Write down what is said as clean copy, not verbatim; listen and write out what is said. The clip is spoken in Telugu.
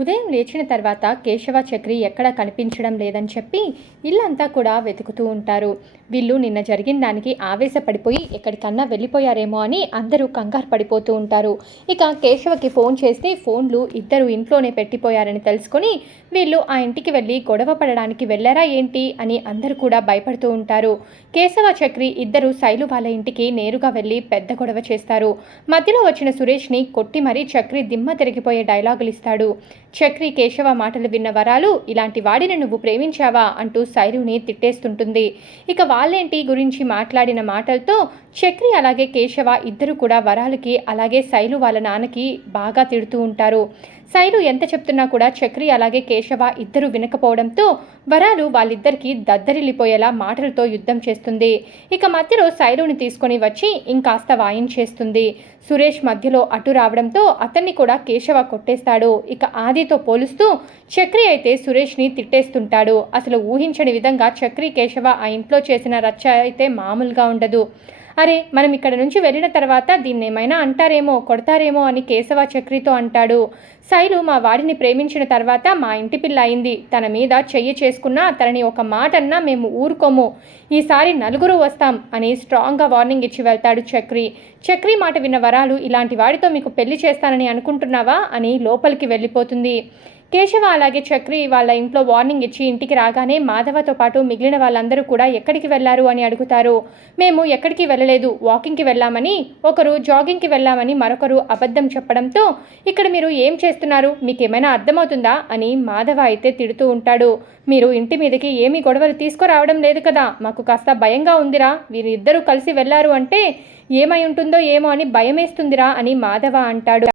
ఉదయం లేచిన తర్వాత కేశవ చక్రి ఎక్కడా కనిపించడం లేదని చెప్పి ఇల్లంతా కూడా వెతుకుతూ ఉంటారు. వీళ్ళు నిన్న జరిగిన దానికి ఆవేశపడిపోయి ఎక్కడికన్నా వెళ్ళిపోయారేమో అని అందరూ కంగారు పడిపోతూ ఉంటారు. ఇక కేశవకి ఫోన్ చేస్తే ఫోన్లు ఇద్దరు ఇంట్లోనే పెట్టిపోయారని తెలుసుకొని వీళ్ళు ఆ ఇంటికి వెళ్ళి గొడవ పడడానికి వెళ్ళారా ఏంటి అని అందరూ కూడా భయపడుతూ ఉంటారు. కేశవ చక్రి ఇద్దరు శైలు వాళ్ళ ఇంటికి నేరుగా వెళ్ళి పెద్ద గొడవ చేస్తారు. మధ్యలో వచ్చిన సురేష్ని కొట్టి మరీ చక్రి దిమ్మ తిరిగిపోయే డైలాగులు ఇస్తాడు. చక్రి కేశవ మాటలు విన్న వరాలు ఇలాంటి వాడిని నువ్వు ప్రేమించావా అంటూ శైలుని తిట్టేస్తుంటుంది. ఇక వాళ్ళేంటి గురించి మాట్లాడిన మాటలతో చక్రి అలాగే కేశవ ఇద్దరు కూడా వరాలకి అలాగే శైలు వాళ్ళ నాన్నకి బాగా తిడుతూ ఉంటారు. శైలు ఎంత చెప్తున్నా కూడా చక్రి అలాగే కేశవ ఇద్దరు వినకపోవడంతో వరాలు వాళ్ళిద్దరికీ దద్దరిల్లిపోయేలా మాటలతో యుద్ధం చేస్తుంది. ఇక మధ్యలో శైలుని తీసుకొని వచ్చి ఇంకాస్త వాయించేస్తుంది. సురేష్ మధ్యలో అటు రావడంతో అతన్ని కూడా కేశవ కొట్టేస్తాడు. ఇక ఆదితో పోలుస్తూ చక్రి అయితే సురేష్ని తిట్టేస్తుంటాడు. అసలు ఊహించని విధంగా చక్రి కేశవ ఆ ఇంట్లో చేసిన రచ్చ అయితే మామూలుగా ఉండదు. అరే మనం ఇక్కడ నుంచి వెళ్ళిన తర్వాత దీన్ని ఏమైనా అంటారేమో కొడతారేమో అని కేశవ చక్రితో అంటాడు. శైలు మా వాడిని ప్రేమించిన తర్వాత మా ఇంటి పిల్ల అయింది. తన మీద చెయ్యి చేసుకున్నా తనని ఒక మాట అన్నా మేము ఊరుకోము. ఈసారి నలుగురు వస్తాం అని స్ట్రాంగ్గా వార్నింగ్ ఇచ్చి వెళ్తాడు చక్రి. చక్రి మాట విన్న వరాలు ఇలాంటి వాడితో మీకు పెళ్లి చేస్తానని అనుకుంటున్నావా అని లోపలికి వెళ్ళిపోతుంది. కేశవ అలాగే చక్రి వాళ్ళ ఇంట్లో వార్నింగ్ ఇచ్చి ఇంటికి రాగానే మాధవతో పాటు మిగిలిన వాళ్ళందరూ కూడా ఎక్కడికి వెళ్ళారు అని అడుగుతారు. మేము ఎక్కడికి వెళ్ళలేదు, వాకింగ్కి వెళ్ళామని ఒకరు, జాగింగ్కి వెళ్ళామని మరొకరు అబద్ధం చెప్పడంతో ఇక్కడ మీరు ఏం చేస్తున్నారు, మీకేమైనా అర్థమవుతుందా అని మాధవ అయితే తిడుతూ ఉంటాడు. మీరు ఇంటి మీదకి ఏమీ గొడవలు తీసుకురావడం లేదు కదా, మాకు కాస్త భయంగా ఉందిరా, వీరిద్దరూ కలిసి వెళ్ళారు అంటే ఏమై ఉంటుందో ఏమో అని భయమేస్తుందిరా అని మాధవ అంటాడు.